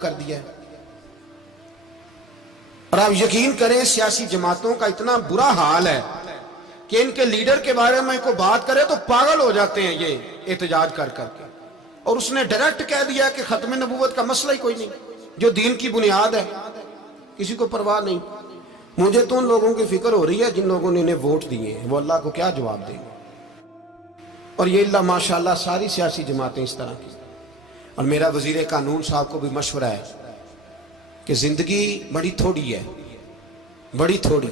کر دیا ہے۔ اور آپ یقین کریں سیاسی جماعتوں کا اتنا برا حال ہے کہ ان کے لیڈر کے بارے میں کوئی بات کرے تو پاگل ہو جاتے ہیں یہ احتجاج کر کر کے۔ اور اس نے ڈائریکٹ کہہ دیا کہ ختم نبوت کا مسئلہ ہی کوئی نہیں، جو دین کی بنیاد ہے، کسی کو پرواہ نہیں۔ مجھے تو ان لوگوں کی فکر ہو رہی ہے جن لوگوں نے انہیں ووٹ دیے ہیں، وہ اللہ کو کیا جواب دیں گے۔ اور یہ اللہ ماشاءاللہ ساری سیاسی جماعتیں اس طرح کی۔ اور میرا وزیر قانون صاحب کو بھی مشورہ ہے کہ زندگی بڑی تھوڑی ہے، بڑی تھوڑی۔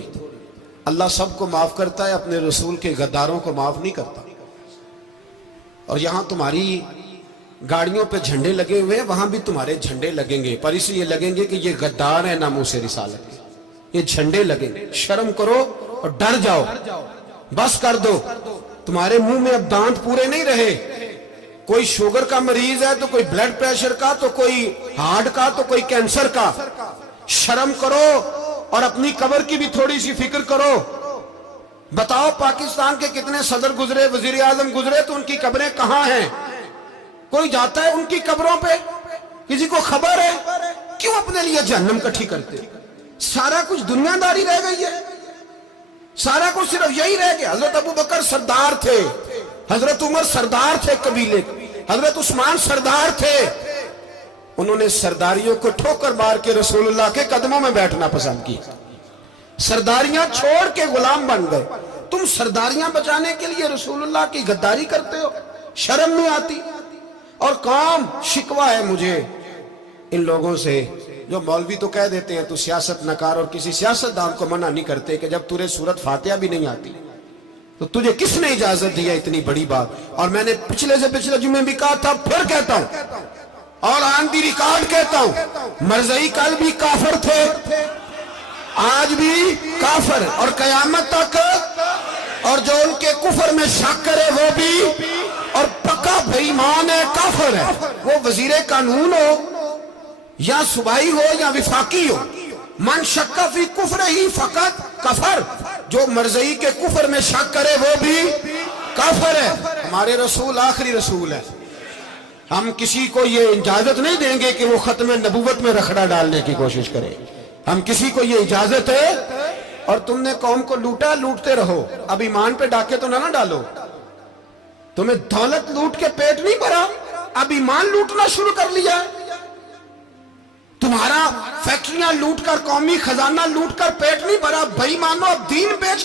اللہ سب کو معاف کرتا ہے، اپنے رسول کے غداروں کو معاف نہیں کرتا۔ اور یہاں تمہاری گاڑیوں پہ جھنڈے لگے ہوئے ہیں، وہاں بھی تمہارے جھنڈے لگیں گے، پر اس لیے لگیں گے کہ یہ غدار ہیں ناموس رسالت کے، یہ جھنڈے لگیں گے۔ شرم کرو اور ڈر جاؤ، بس کر دو۔ تمہارے منہ میں اب دانت پورے نہیں رہے۔ کوئی شوگر کا مریض ہے تو کوئی بلڈ پریشر کا، تو کوئی ہارٹ کا، تو کوئی کینسر کا۔ شرم کرو اور اپنی قبر کی بھی تھوڑی سی فکر کرو۔ بتاؤ پاکستان کے کتنے صدر گزرے، وزیر اعظم گزرے، تو ان کی قبریں کہاں ہیں؟ کوئی جاتا ہے ان کی قبروں پہ؟ کسی کو خبر ہے؟ کیوں اپنے لیے جہنم کٹھی کرتے؟ سارا کچھ دنیا داری رہ گئی ہے، سارا کچھ صرف یہی رہ گیا۔ حضرت ابو بکر سردار تھے، حضرت عمر سردار تھے قبیلے، حضرت عثمان سردار تھے۔ انہوں نے سرداریوں کو ٹھوکر مار کے رسول اللہ کے قدموں میں بیٹھنا پسند کی، سرداریاں چھوڑ کے غلام بن گئے۔ تم سرداریاں بچانے کے لیے رسول اللہ کی غداری کرتے ہو، شرم نہیں آتی؟ اور قوم شکوہ ہے مجھے ان لوگوں سے جو مولوی تو کہہ دیتے ہیں تو سیاست نکار، اور کسی سیاستدان کو منع نہیں کرتے کہ جب تجھے سورت فاتحہ بھی نہیں آتی تو تجھے کس نے اجازت دی ہے اتنی بڑی بات؟ اور میں نے پچھلے سے پچھلے جمعے بھی کہا تھا، پھر کہتا ہوں اور آن دی ریکارڈ کہتا ہوں، مرزائی کل بھی کافر تھے، آج بھی کافر، اور قیامت تک۔ اور جو ان کے کفر میں شک کرے وہ بھی، اور پکا بے ایمان ہے، کافر ہے۔ وہ وزیر قانون ہو یا صوبائی ہو یا وفاقی ہو، من شک فی کفر ہی فقط کفر۔ جو مرزائی کے کفر میں شک کرے وہ بھی کافر ہے۔ ہمارے رسول آخری رسول ہے، ہم کسی کو یہ اجازت نہیں دیں گے کہ وہ ختم نبوت میں رکھڑا ڈالنے کی کوشش کرے۔ ہم کسی کو یہ اجازت ہے۔ اور تم نے قوم کو لوٹا، لوٹتے رہو، اب ایمان پہ ڈاکے تو نہ ڈالو۔ تمہیں دولت لوٹ کے پیٹ نہیں بھرا، اب ایمان لوٹنا شروع کر لیا۔ تمہارا فیکٹریاں لوٹ کر، قومی خزانہ لوٹ کر پیٹ نہیں بھرا، بھائی مانو اب دین بیچ